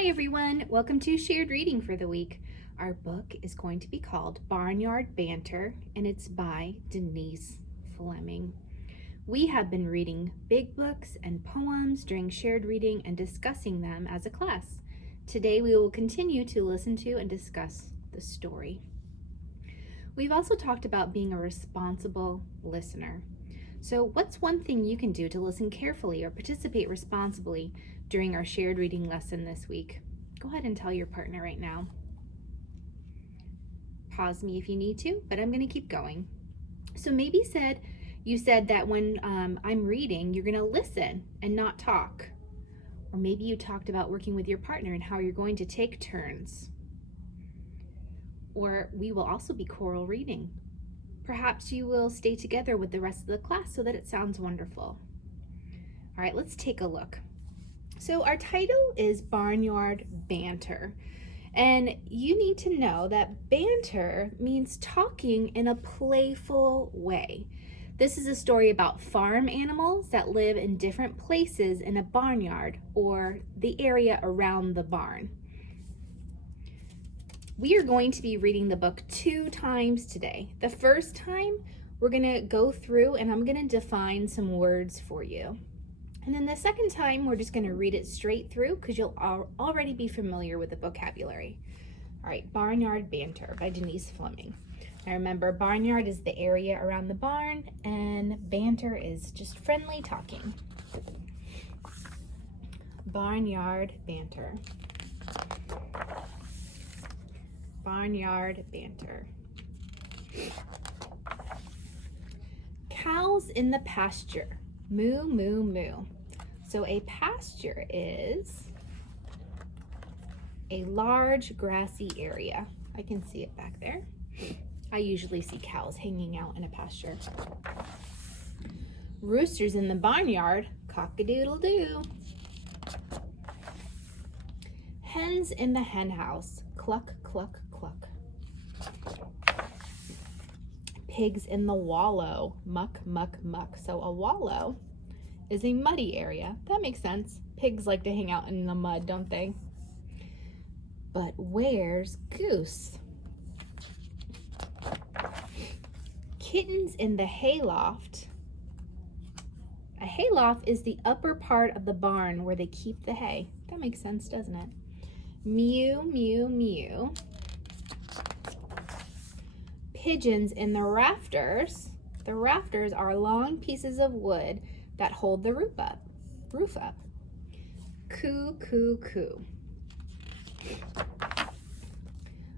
Hi everyone, welcome to Shared Reading for the week. Our book is going to be called Barnyard Banter and it's by Denise Fleming. We have been reading big books and poems during shared reading and discussing them as a class. Today we will continue to listen to and discuss the story. We've also talked about being a responsible listener. So what's one thing you can do to listen carefully or participate responsibly during our shared reading lesson this week? Go ahead and tell your partner right now. Pause me if you need to, but I'm going to keep going. So maybe you said that when I'm reading, you're going to listen and not talk. Or maybe you talked about working with your partner and how you're going to take turns. Or we will also be choral reading. Perhaps you will stay together with the rest of the class so that it sounds wonderful. All right, let's take a look. So our title is Barnyard Banter, and you need to know that banter means talking in a playful way. This is a story about farm animals that live in different places in a barnyard or the area around the barn. We are going to be reading the book 2 times today. The first time, we're going to go through and I'm going to define some words for you. And then the second time, we're just going to read it straight through because you'll already be familiar with the vocabulary. All right, Barnyard Banter by Denise Fleming. Now remember, barnyard is the area around the barn and banter is just friendly talking. Barnyard Banter. Barnyard Banter. Cows in the pasture. Moo, moo, moo. So a pasture is a large grassy area. I can see it back there. I usually see cows hanging out in a pasture. Roosters in the barnyard. Cock-a-doodle-doo. Hens in the hen house. Cluck, cluck, cluck. Pigs in the wallow. Muck, muck, muck. So a wallow is a muddy area. That makes sense. Pigs like to hang out in the mud, don't they? But where's Goose? Kittens in the hayloft. A hayloft is the upper part of the barn where they keep the hay. That makes sense, doesn't it? Mew, mew, mew. Pigeons in the rafters. The rafters are long pieces of wood that hold the roof up. Coo, coo, coo.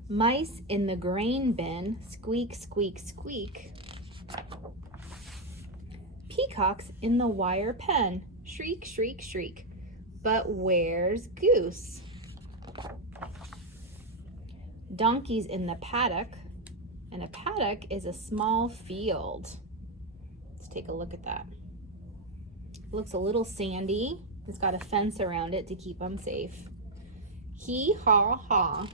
Mice in the grain bin. Squeak, squeak, squeak. Peacocks in the wire pen. Shriek, shriek, shriek. But where's Goose? Donkeys in the paddock. And a paddock is a small field. Let's take a look at that. It looks a little sandy. It's got a fence around it to keep them safe. Hee haw haw.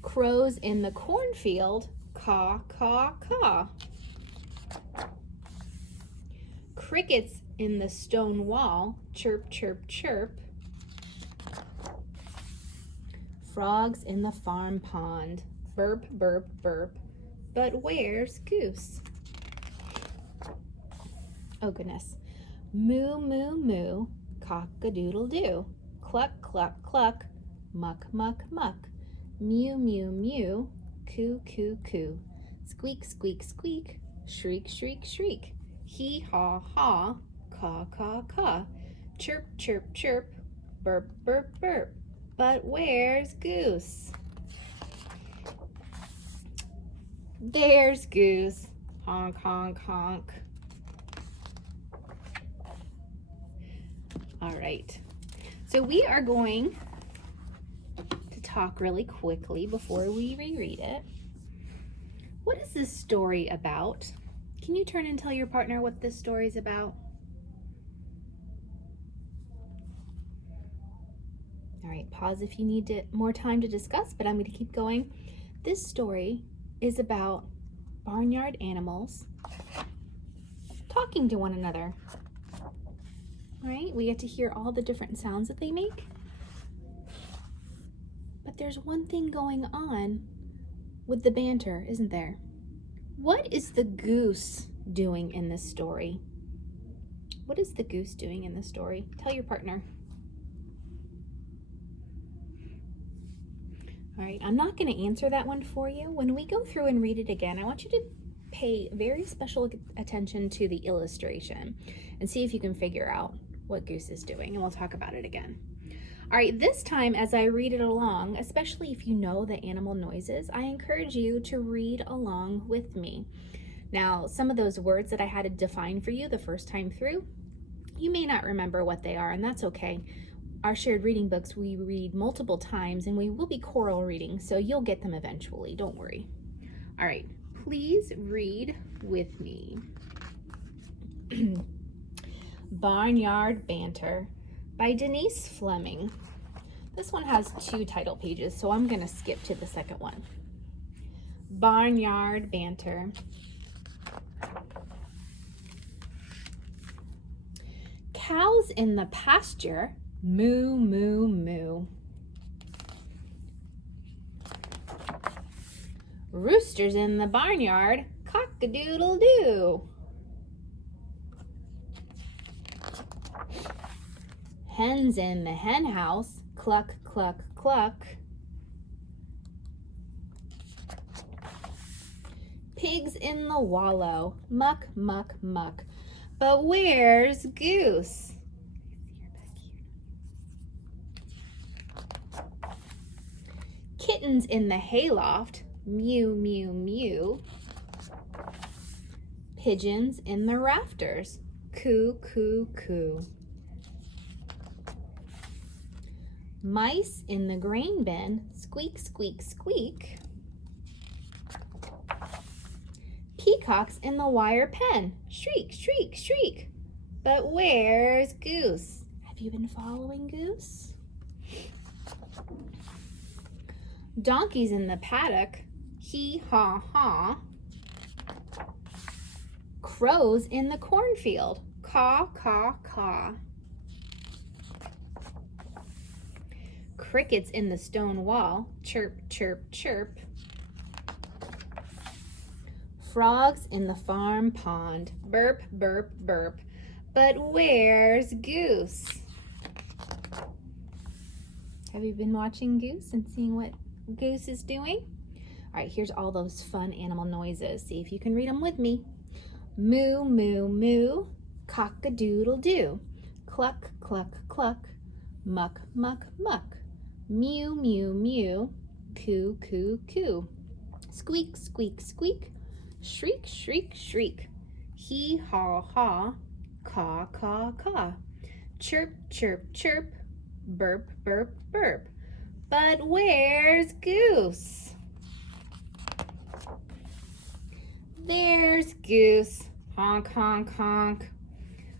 Crows in the cornfield. Caw, caw, caw. Crickets in the stone wall. Chirp, chirp, chirp. Frogs in the farm pond. Burp, burp, burp. But where's Goose? Oh goodness. Moo, moo, moo. Cock-a-doodle-doo. Cluck, cluck, cluck. Muck, muck, muck. Mew, mew, mew. Coo, coo, coo. Squeak, squeak, squeak. Shriek, shriek, shriek. Hee haw haw. Caw, caw, caw. Chirp, chirp, chirp. Burp, burp, burp. But where's Goose? There's Goose. Honk, honk, honk. All right. So we are going to talk really quickly before we reread it. What is this story about? Can you turn and tell your partner what this story is about? All right, pause if you need more time to discuss, but I'm going to keep going. This story is about barnyard animals talking to one another. right? We get to hear all the different sounds that they make. But there's one thing going on with the banter, isn't there? What is the goose doing in this story? What is the goose doing in this story? Tell your partner. All right, I'm not going to answer that one for you. When we go through and read it again, I want you to pay very special attention to the illustration and see if you can figure out what Goose is doing, and we'll talk about it again. All right, this time as I read it along, especially if you know the animal noises, I encourage you to read along with me. Now, some of those words that I had to define for you the first time through, you may not remember what they are, and that's okay. Our shared reading books we read multiple times, and we will be choral reading, so you'll get them eventually, don't worry. All right, please read with me. Barnyard Banter by Denise Fleming. This one has 2 title pages, so I'm gonna skip to the second one. Barnyard Banter. Cows in the pasture, moo, moo, moo. Roosters in the barnyard, cock-a-doodle-doo. Hens in the hen house, cluck, cluck, cluck. Pigs in the wallow, muck, muck, muck. But where's Goose? Kittens in the hayloft, mew, mew, mew. Pigeons in the rafters, coo, coo, coo. Mice in the grain bin, squeak, squeak, squeak. Peacocks in the wire pen, shriek, shriek, shriek. But where's Goose? Have you been following Goose? Donkeys in the paddock, hee haw haw. Crows in the cornfield, caw, caw, caw. Crickets in the stone wall, chirp, chirp, chirp. Frogs in the farm pond, burp, burp, burp. But where's Goose? Have you been watching Goose and seeing what Goose is doing? All right, here's all those fun animal noises. See if you can read them with me. Moo, moo, moo, cock-a-doodle-doo. Cluck, cluck, cluck, muck, muck, muck. Mew, mew, mew, coo, coo, coo. Squeak, squeak, squeak, shriek, shriek, shriek. Hee haw haw, caw, caw, caw. Chirp, chirp, chirp, burp, burp, burp. But where's Goose? There's Goose. Honk, honk, honk.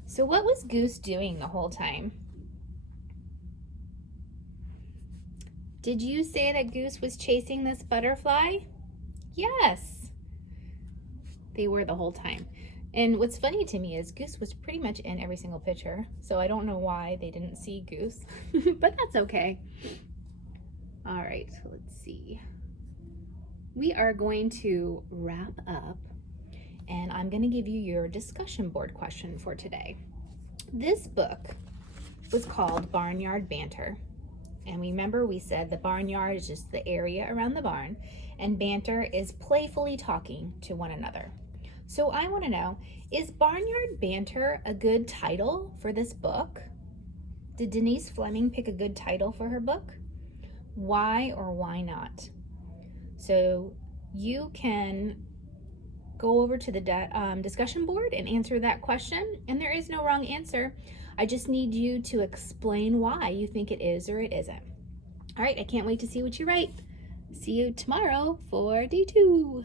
So what was Goose doing the whole time? Did you say that Goose was chasing this butterfly? Yes. They were the whole time. And what's funny to me is Goose was pretty much in every single picture, so I don't know why they didn't see Goose, but that's okay. All right, let's see. We are going to wrap up, and I'm going to give you your discussion board question for today. This book was called Barnyard Banter. And remember we said the barnyard is just the area around the barn, and banter is playfully talking to one another. So I want to know, is Barnyard Banter a good title for this book? Did Denise Fleming pick a good title for her book? Why or why not? So you can go over to the discussion board and answer that question, and there is no wrong answer. I just need you to explain why you think it is or it isn't. All right, I can't wait to see what you write. See you tomorrow for day 2.